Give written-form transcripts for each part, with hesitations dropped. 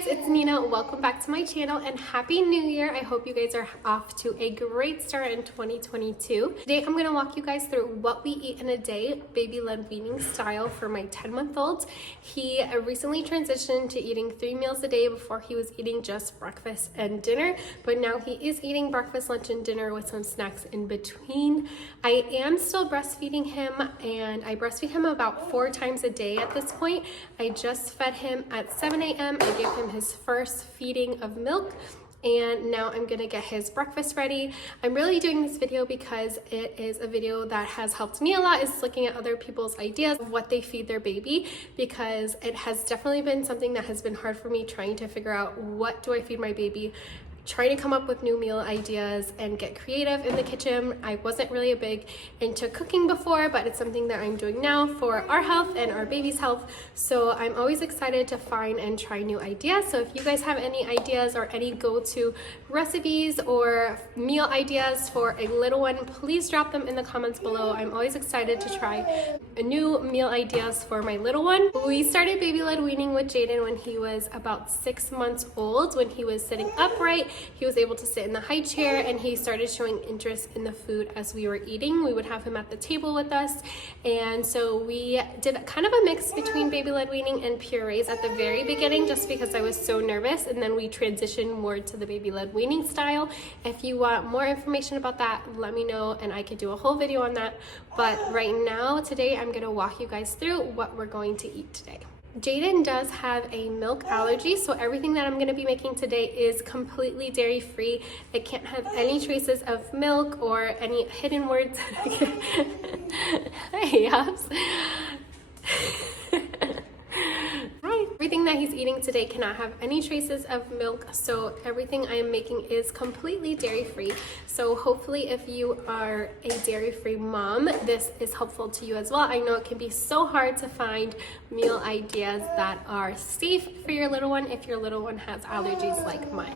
guys, it's Nina. Welcome back to my channel and Happy New Year. I hope you guys are off to a great start in 2022. Today I'm going to walk you guys through what we eat in a day, baby-led weaning style for my 10-month-old. He recently transitioned to eating 3 meals a day. Before he was eating just breakfast and dinner, but now he is eating breakfast, lunch, and dinner with some snacks in between. I am still breastfeeding him, and I breastfeed him about 4 times a day at this point. I just fed him at 7 a.m. I gave him his first feeding of milk, and now I'm gonna get his breakfast ready. I'm really doing this video because it is a video that has helped me a lot, is looking at other people's ideas of what they feed their baby, because it has definitely been something that has been hard for me, trying to figure out what do I feed my baby, trying to come up with new meal ideas and get creative in the kitchen. I wasn't really a big into cooking before, but it's something that I'm doing now for our health and our baby's health. So I'm always excited to find and try new ideas. So if you guys have any ideas or any go-to recipes or meal ideas for a little one, please drop them in the comments below. I'm always excited to try new meal ideas for my little one. We started baby-led weaning with Jaden when he was about 6 months old. When he was sitting upright, he was able to sit in the high chair, and he started showing interest in the food as we were eating. We would have him at the table with us, and so we did kind of a mix between baby-led weaning and purees at the very beginning, just because I was so nervous, and then we transitioned more to the baby-led weaning style. If you want more information about that, let me know and I could do a whole video on that. But right now, today, I'm gonna walk you guys through what we're going to eat today. Jaden does have a milk allergy, so everything that I'm going to be making today is completely dairy-free. It can't have any traces of milk or any hidden words. Yes. Everything that he's eating today cannot have any traces of milk, so everything I am making is completely dairy-free. So hopefully if you are a dairy-free mom, this is helpful to you as well. I know it can be so hard to find meal ideas that are safe for your little one if your little one has allergies like mine.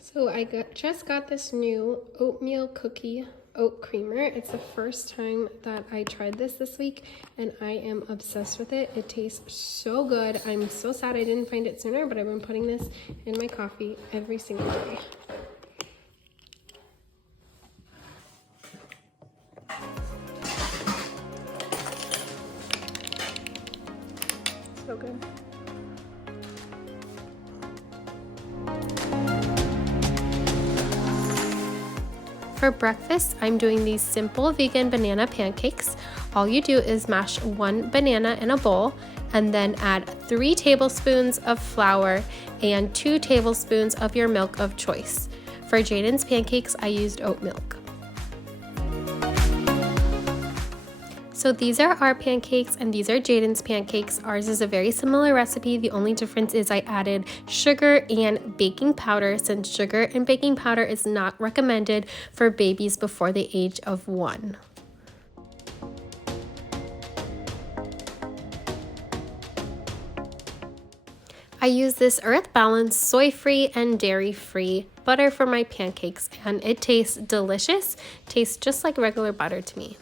So I just got this new oatmeal cookie oat creamer. It's the first time that I tried this week, and I am obsessed with it. It tastes so good. I'm so sad I didn't find it sooner, but I've been putting this in my coffee every single day. So good. For breakfast, I'm doing these simple vegan banana pancakes. All you do is mash 1 banana in a bowl and then add 3 tablespoons of flour and 2 tablespoons of your milk of choice. For Jaden's pancakes, I used oat milk. So these are our pancakes and these are Jaden's pancakes. Ours is a very similar recipe. The only difference is I added sugar and baking powder, since sugar and baking powder is not recommended for babies before the age of 1. I use this Earth Balance soy-free and dairy-free butter for my pancakes, and it tastes delicious. Tastes just like regular butter to me.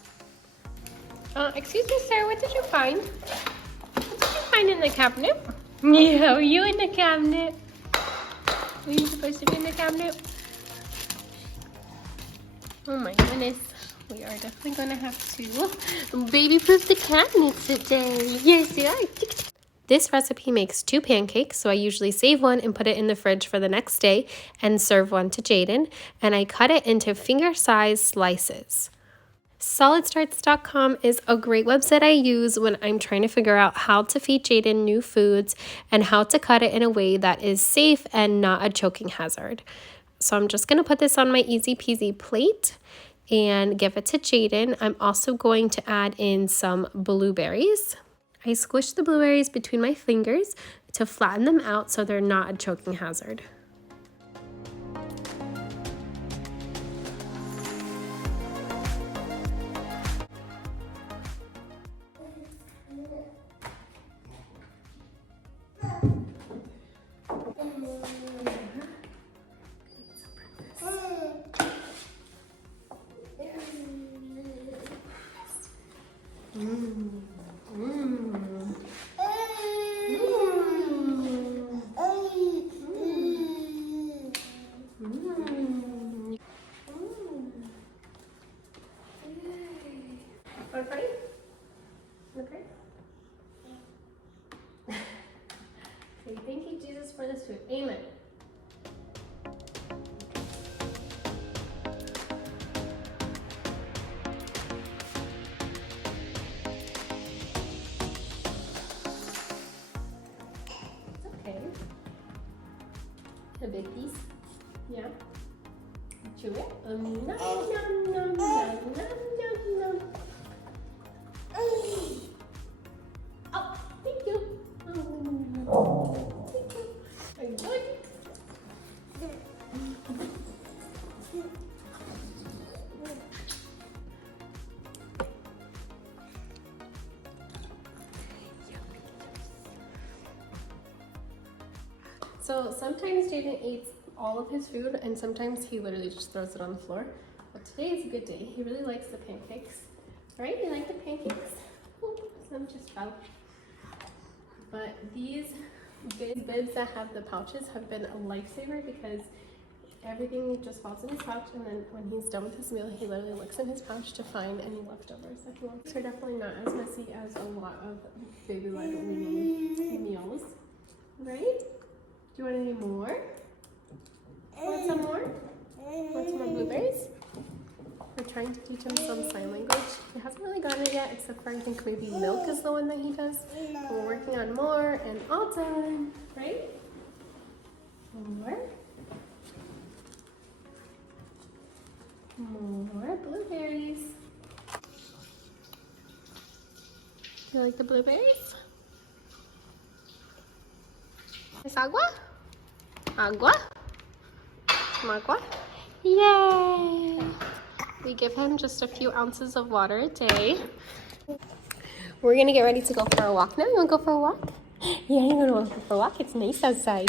Excuse me, sir, what did you find? What did you find in the cabinet? Yeah, were you in the cabinet? Were you supposed to be in the cabinet? Oh my goodness. We are definitely gonna have to baby-proof the cabinets today. Yes, we are. This recipe makes 2 pancakes, so I usually save one and put it in the fridge for the next day and serve one to Jaden, and I cut it into finger-sized slices. Solidstarts.com is a great website I use when I'm trying to figure out how to feed Jaden new foods and how to cut it in a way that is safe and not a choking hazard. So I'm just going to put this on my easy peasy plate and give it to Jaden. I'm also going to add in some blueberries. I squish the blueberries between my fingers to flatten them out so they're not a choking hazard. for this food. Amen. It's okay. A big piece. Yeah. Chew it. Nom, nom, nom, nom, nom, nom, nom. Oh, thank you. Oh, thank you. I like it. So sometimes Jaden eats all of his food and sometimes he literally just throws it on the floor. But today is a good day. He really likes the pancakes. Right? You like the pancakes? Oh, some just fell. But these bibs that have the pouches have been a lifesaver because everything just falls in his pouch, and then when he's done with his meal, he literally looks in his pouch to find any leftovers that he wants. They're definitely not as messy as a lot of baby-led weaning meals. Right? Do you want any more? Want some more? Want some more blueberries? We're trying to teach him some sign language. He hasn't really gotten it yet, except for I think maybe milk is the one that he does. But we're working on more and all done, right? More. More blueberries. You like the blueberries? ¿Es agua? Agua? Some agua? Yay! We give him just a few ounces of water a day. We're gonna get ready to go for a walk now. You wanna go for a walk? Yeah, you're gonna go for a walk. It's nice outside.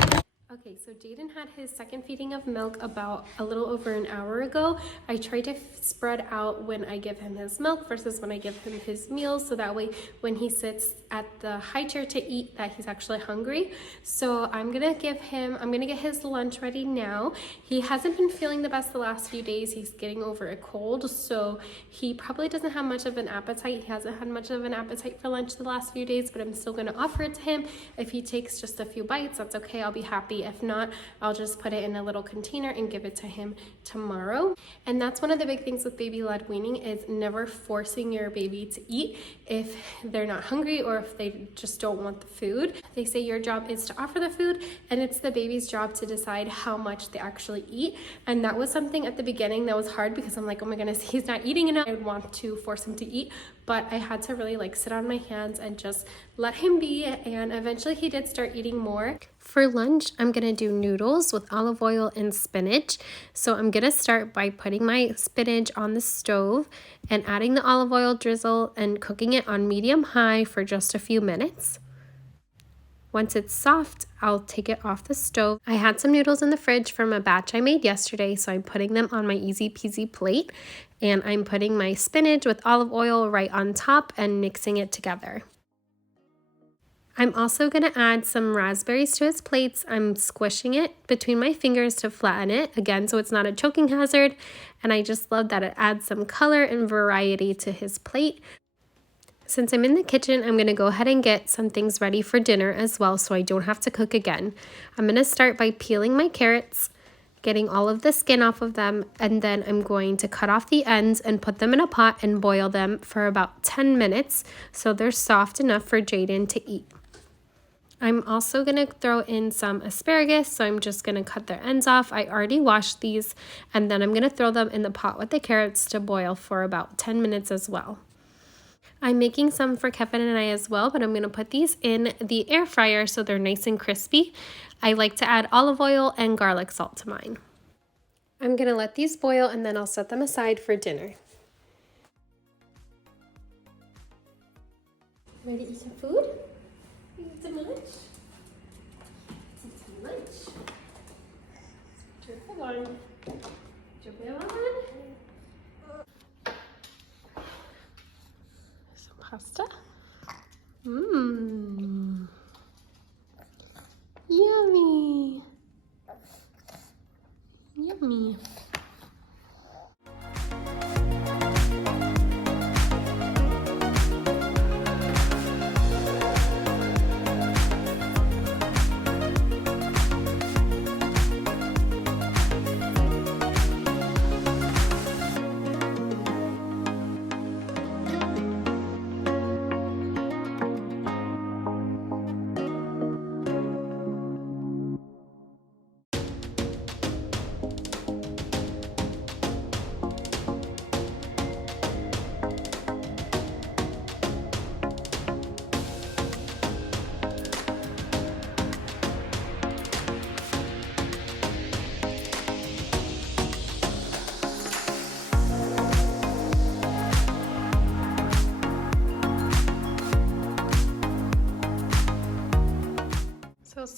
Okay, so Jaden had his second feeding of milk about a little over an hour ago. I try to spread out when I give him his milk versus when I give him his meals, so that way when he sits at the high chair to eat that he's actually hungry. So I'm gonna get his lunch ready now. He hasn't been feeling the best the last few days. He's getting over a cold, so he probably doesn't have much of an appetite. He hasn't had much of an appetite for lunch the last few days, but I'm still gonna offer it to him. If he takes just a few bites, that's okay, I'll be happy. If not, I'll just put it in a little container and give it to him tomorrow. And that's one of the big things with baby-led weaning, is never forcing your baby to eat if they're not hungry or if they just don't want the food. They say your job is to offer the food, and it's the baby's job to decide how much they actually eat. And that was something at the beginning that was hard, because I'm like, oh my goodness, he's not eating enough. I would want to force him to eat, but I had to really sit on my hands and just let him be, and eventually he did start eating more. For lunch, I'm gonna do noodles with olive oil and spinach. So I'm gonna start by putting my spinach on the stove and adding the olive oil drizzle and cooking it on medium-high for just a few minutes. Once it's soft, I'll take it off the stove. I had some noodles in the fridge from a batch I made yesterday, so I'm putting them on my easy peasy plate, and I'm putting my spinach with olive oil right on top and mixing it together. I'm also going to add some raspberries to his plates. I'm squishing it between my fingers to flatten it, again, so it's not a choking hazard, and I just love that it adds some color and variety to his plate. Since I'm in the kitchen, I'm going to go ahead and get some things ready for dinner as well, so I don't have to cook again. I'm going to start by peeling my carrots, getting all of the skin off of them, and then I'm going to cut off the ends and put them in a pot and boil them for about 10 minutes so they're soft enough for Jaden to eat. I'm also going to throw in some asparagus, so I'm just going to cut their ends off. I already washed these, and then I'm going to throw them in the pot with the carrots to boil for about 10 minutes as well. I'm making some for Kevin and I as well, but I'm going to put these in the air fryer so they're nice and crispy. I like to add olive oil and garlic salt to mine. I'm going to let these boil, and then I'll set them aside for dinner. Ready to eat some food? Eat some lunch? Let's eat some lunch. Chocolate. Chocolate. Some pasta. Mmm. Yummy. Yummy.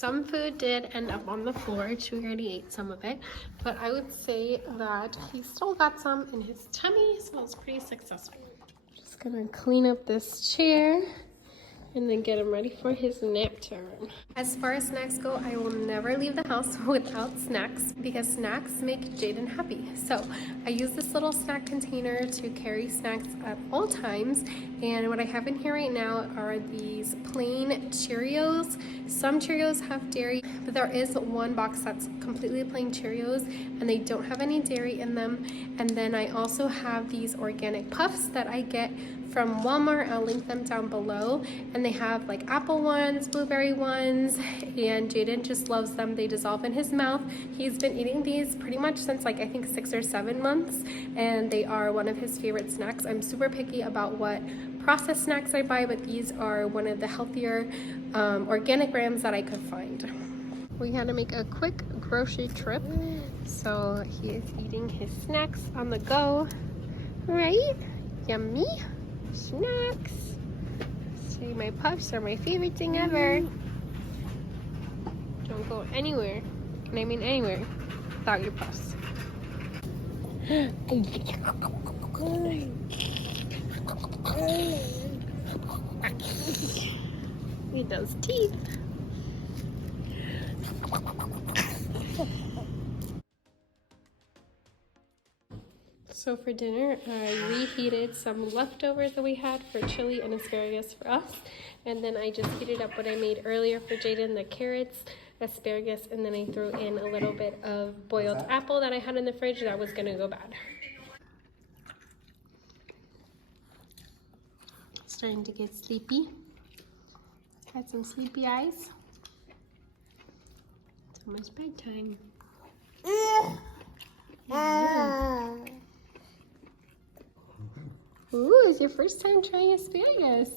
some food did end up on the floor. Chewy already ate some of it, but I would say that he still got some in his tummy, so it's pretty successful. Just gonna clean up this chair and then get him ready for his nap time. As far as snacks go, I will never leave the house without snacks because snacks make Jaden happy. So I use this little snack container to carry snacks at all times. And what I have in here right now are these plain Cheerios. Some Cheerios have dairy, but there is one box that's completely plain Cheerios and they don't have any dairy in them. And then I also have these organic puffs that I get from Walmart. I'll link them down below, and they have like apple ones, blueberry ones, and Jaden just loves them. They dissolve in his mouth. He's been eating these pretty much since like I think 6 or 7 months, and they are one of his favorite snacks. I'm super picky about what processed snacks I buy, but these are one of the healthier organic brands that I could find. We had to make a quick grocery trip, so he is eating his snacks on the go, right? Yummy snacks. See, my puffs are my favorite thing ever. Don't go anywhere, and I mean anywhere, without your puffs. Read those teeth. So for dinner, I reheated some leftovers that we had for chili and asparagus for us. And then I just heated up what I made earlier for Jaden, the carrots, asparagus, and then I threw in a little bit of boiled apple that I had in the fridge that was gonna go bad. Starting to get sleepy. Had some sleepy eyes. It's almost bedtime. Ooh, it's your first time trying asparagus.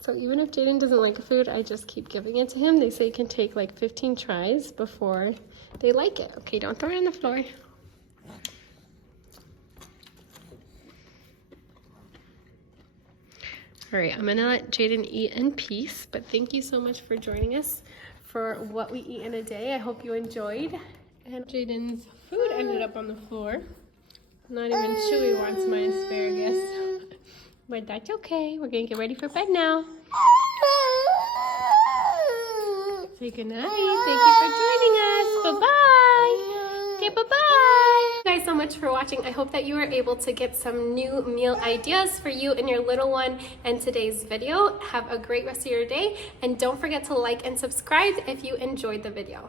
So even if Jaden doesn't like a food, I just keep giving it to him. They say it can take like 15 tries before they like it. Okay, don't throw it on the floor. All right, I'm gonna let Jaden eat in peace, but thank you so much for joining us for what we eat in a day. I hope you enjoyed. And Jaden's food ended up on the floor. Not even Chewy wants my asparagus, but that's okay. We're gonna get ready for bed now. Say goodnight. Thank you for joining us. Bye-bye. Okay, bye-bye. Thank you guys so much for watching. I hope that you were able to get some new meal ideas for you and your little one in today's video. Have a great rest of your day, and don't forget to like and subscribe if you enjoyed the video.